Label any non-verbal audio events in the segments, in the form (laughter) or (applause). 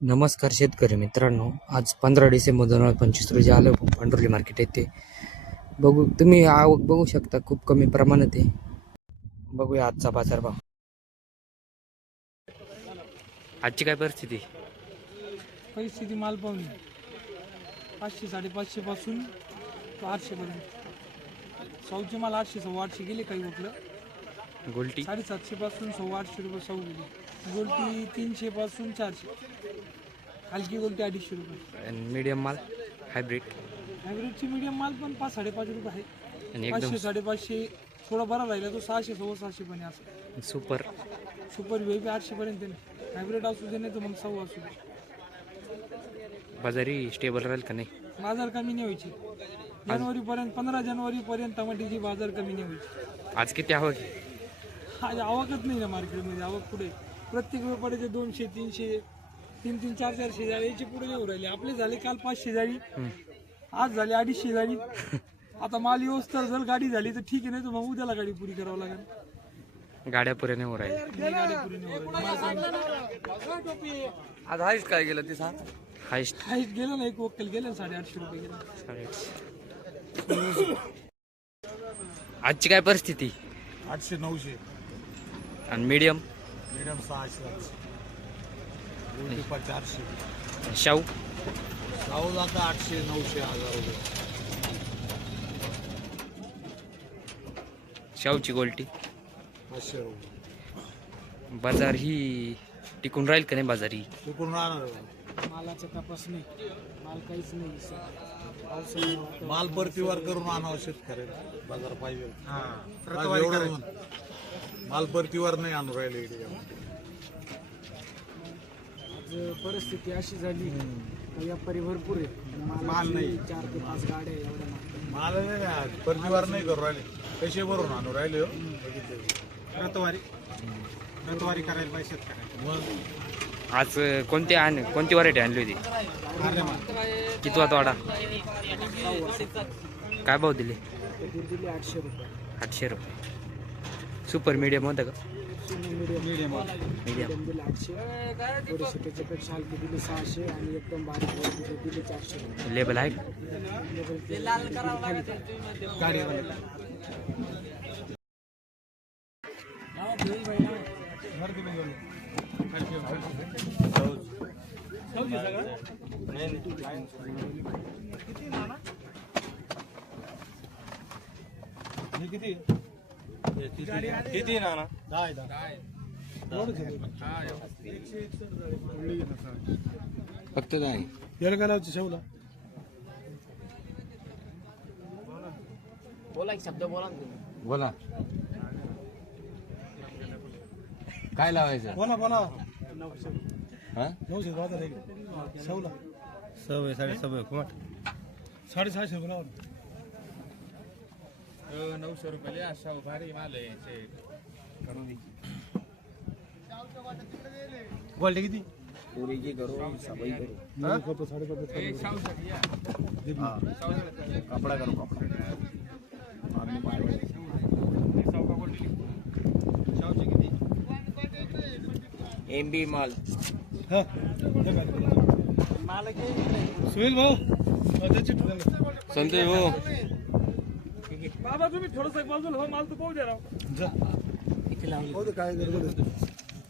नमस्कार शेतकरी मित्रांनो आज पंधरा डिसेंबर दोन हजार पंचवीस रोजी आलो पांढरोली मार्केट येथे. बघू तुम्ही आवक बघू शकता खूप कमी प्रमाणात आहे. बघूया आजचा बाजारभाव आजची काय परिस्थिती? परिस्थिती माल पाहून पाचशे साडेपाचशे पासून आठशे पर्यंत. सौचे माल आठशे सव्वा आठशे गेले काही म्हटलं गोल्टी? साडेसातशे पासून सव्वा आठशे रुपये सौ गेली. गोलटी तीनशे पासून चारशे. हलकी गोलटी अडीचशे रुपये. मीडियम माल हायब्रिड ॲव्हरेजची मीडियम माल पण पाच साडेपाच रुपये आहे. आणि एकदम पाचशे साडेपाचशे थोडा बरा राहिला तो सहाशे सव्वा सहाशे पण आहे असं. सुपर सुपर व्ही आठशे पर्यंत आहे. ॲव्हरेज असू दे नाही तर मग सव्वा असू दे. बाजारी स्टेबल राहील का नाही? बाजार कमी नाही व्हायची. जानेवारी पर्यंत पंधरा जानेवारी पर्यंत टमाट्याची बाजार कमी नाही व्हायची. आज किती आवक? आज आवकच नाही ना मार्केटमध्ये आवक पुढे प्रत्येक व्यापाऱ्याचे दोनशे तीनशे तीन तीन चार चारशे जाळी याचे पुढे येऊ राहिले. आपले झाले काल पाचशे जाळी आज झाले अडीचशे जाळी (laughs) आता माल येऊस तर जर गाडी झाली तर ठीक आहे नाही तर मग उद्याला गाडी पुरी करावं लागेल. गाड्या पुऱ्या नाही राहील गाडी पुरी नाही होऊ राहिली. आज हायस्ट काय गेलं ते सांग. हायस्ट हाईट गेलं ना एक वक्कल गेलं ना साडेआठशे रुपये गेलं. आजची काय परिस्थिती? आठशे नऊशे. आणि मीडियम मिडियम सहाशे चारशे. शाहू? जाऊ जाता आठशे नऊशे हजार रुपये. शाहूची गोल्टी. पाचशे रुपये. बाजार ही टिकून राहील का नाही बाजार ही? चुकून राहणार मालाचा तपास नाही. माल काहीच नाही. माल परतीवर करून आणावं शेतकऱ्याला. बाजार पाहिजे. आज एवढं. माल परतीवर नाही आणू राहिले. इकडे आज परिस्थिती अशी झाली का व्यापारी भरपूर आहे माल नाही. चार ते पाच गाड्या आहे एवढ्या माल. माल नाही आज परतीवर नाही करू राहिले. पैसे भरून आणू राहिले हो. बघितले. रतवारी. रतवारी करायला पाहिजे शेतकऱ्याला मग? आज कोणती आण कोणती व्हरायटी आणली होती? कितवा तोडा? काय भाव दिले? ते दिले आठशे रुपये. आठशे रुपये. सुपर मीडियम होतं का? मीडियम मीडियम मीडियम आठशे त्याच्यापेक्षा हलके दिले सहाशे आणि एकदम बारीक वरती ते चारशे लेबल आहे. का किती? किती ना दहा आहे, दहा फक्त नाही याला काय लावते शेवला बोला काय लावायचं? बोला बोला. हा? नऊशे शेवला. सवय साडे सवय कुमार. साडेसहाशे रुपये लावा नऊशे रुपये अशा भारी माल आहे क्वालिटी किती? कपडा करू कपडा. एम बी माल. हा. सुनील भाऊ संतोष भाऊ. बाबा तुम्ही थोडंसं बाजूला. हो माल तर पाहू द्या राव. काय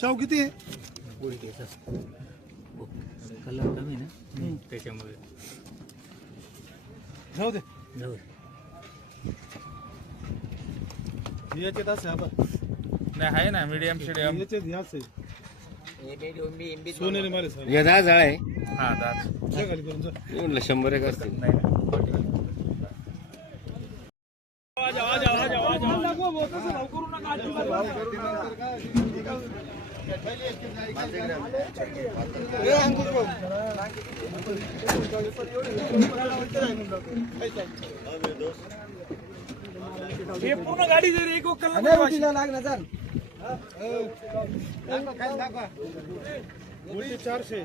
शाव किती आहे? जाऊ दे. याच्यात असे आता नाही आहे ना मीडियम शिडियम याच आहे. सोनेरी मारे सर हे दहा झाड आहे. हा खाली करून जा. शंभर एक असतील. हे पूर्ण गाडी जर एक वक्कल उलटी चारशे.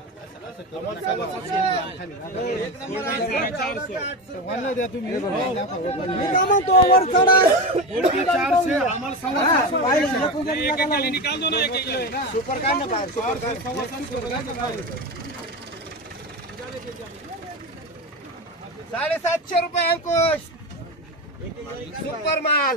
साडेसातशे रुपये अंकुश. सुपर माल.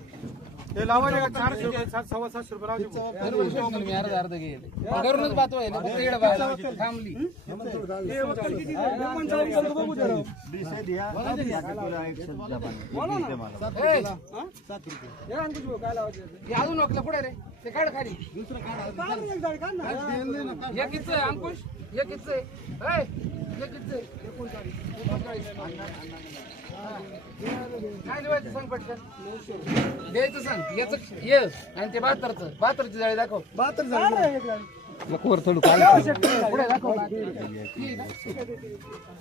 ते लावायचे का चारशे सात सव्वा सातशे रुपये लावायचे मी अर्ध अर्ध घेईल घरूनच बात व्हायला फक्त इकडे बाहेर थांबली. ते वक्कल किती दिले? एकोणचाळीस रुपये बघू जरा. हे? अंकुश भाऊ, काय लावायचे? हे अजून ओळखलं पुढे रे? ते काढ खाली. काढ ना एक जाळी, काढ ना. हे. किती आहे अंकुश. हे किती आहे. ए, हे किती आहे. एकोणचाळीस एकोणचाळीस. काय लिहायचं सांग पटकन द्यायचं सांग याच ये आणि ते बहात्तरचं बहात्तरची जाळी दाखव ना एक जाळी. पुढे दाखव हे?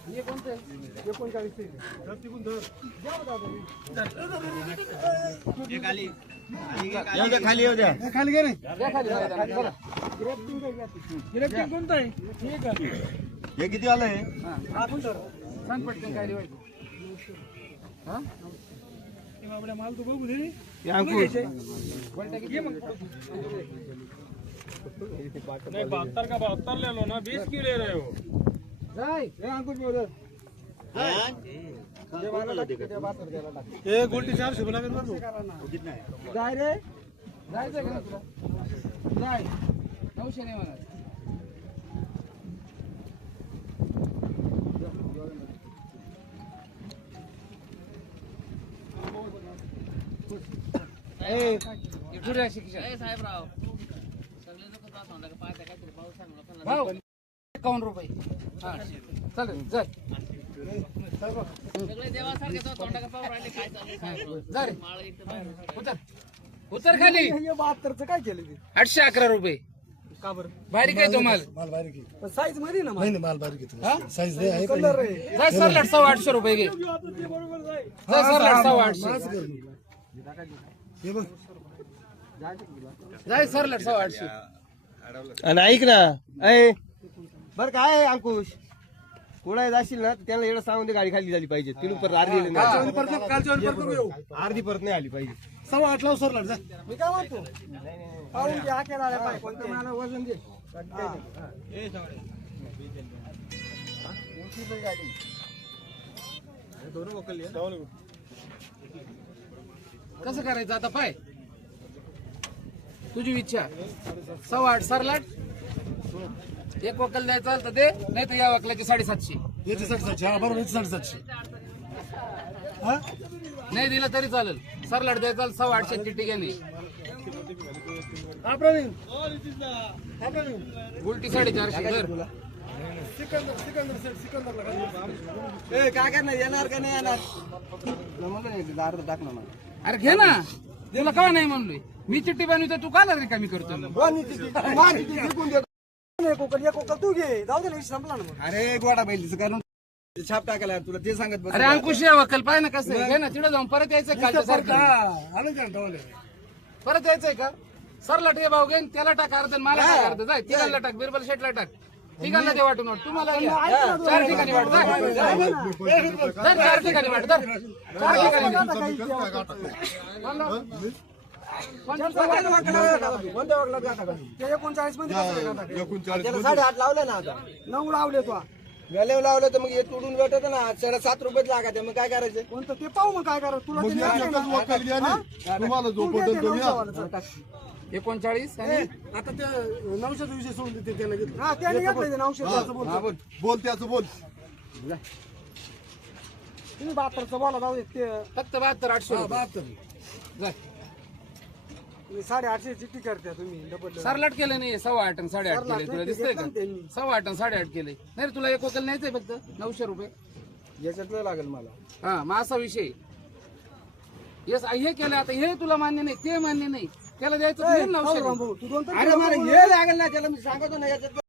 हे कोणतं आहे? एकोणचाळीस ते. येऊ द्या खाली येऊ द्या खाली घे रे. द्या खाली मैदानात, चला. इलेक्ट्रिक कोणतं आहे ठीक आहे हे किती आलंय हा, कोणतं? सांग पटकन काय हा हे बाबड्या माल तू बघू दे. नहीं बहत्तर का बहत्तर ले लो ना बीस की ले रहे हो. हे गोल्टी चारशे बरं जाय रे. जायचं का तुला? जाय. नऊशे नाही भाऊ एकावन्न रुपये हा चालेल जर उतर उतर खाली बहात्तरचं काय केलं ते आठशे अकरा रुपये. का बरं बारीक आहे तो माल? पण साईजमध्ये ना माल हा? कलर आहे जा सरलाट सव्वा आठशे रुपये घे. आता जा सरलाट सव्वा आठशे. जाय सरलाट सव्वा आठशे आणि ऐक ना ऐ. बर काय अंकुश. पुढे जाशील ना तर त्यांना एवढं सांगून दे गाडी खाली झाली पाहिजे. तिथून परत अर्धी नाही अर्धी परत नाही आली पाहिजे. सव्वा आठ लाव सरला जा. मी काय म्हणतो? पाहून घे मला वजन दे. कसं करायचं आता पाय? तुझी इच्छा. सव्वा आठ सरलाट एक वकल द्यायचं तर दे नाही तर या वकलाचे साडेसातशे. याचे साडेसातशे. हा बरोबर याचे साडेसातशे. हा? नाही दिलं तरी चालेल. सरलाट द्यायचा सव्वा आठशे चिठ्ठी प्रवीण. उलटी साडेचारशे धर. सिकंदर सिकंदर सिकंदरला काय करणार येणार का नाही येणार? अर्ध टाकणार मला. अरे घे ना. तुला का नाही म्हणलोय? मी चिठ्ठी बनवतो तू का करतो कोकण एक कोकण तू घे. जाऊ दे संपला ना अरे गोडा बैलीचं कारण. छाप टाकायला तुला ते सांगत अरे अंकुश या वकल पाय ना कसं. घे ना तिकडे जाऊन परत आलं का परत यायचंय का? सरला ठे भाऊ घेन त्याला टाक अर्ध आणि मला टाक अर्ध जाय. तिघांना टाक बिरबल शेटला टाक. तिघांना ते वाटून वाट तुम्हाला. चार ठिकाणी चार ठिकाणी. चार ठिकाणी एकोणचाळीसमध्ये? साडेआठ लावलं ना आता. नऊ लावले तो. वेळेवर लावलं तर मग हे तोडून भेटत ना. साडे सात रुपयेच लागायचे मग काय करायचं? कोणतं ते पाहू मग काय करायचं तुला हा? एकोणचाळीस आणि आता ते नऊशेचा विषय सोडून देते त्याने घेतलं हा त्याने घेतलं ते नऊशेचं बोल बोल. त्याचं बोल. तुम्ही बहात्तरचं बोला जाऊ दे ते फक्त बहात्तर आठशे. बहात्तर. जाय. साडेआठशे चिठ्ठी करते तुम्ही डबल सरलाट केलं नाही सव्वा आठ आणि साडेआठ सरलाट केले. तुला दिसतंय का. सव्वा आठ आणि साडेआठ केले. नाही रे, तुला एक वकल न्यायचंय फक्त नऊशे रुपये. याच्यातलं लागेल मला. हा मग असा विषय येस हे केलं आता हे तुला मान्य नाही ते मान्य नाही. त्याला द्यायचं अरे मला हे लागेल ना त्याला मी सांगतो ना याच्यात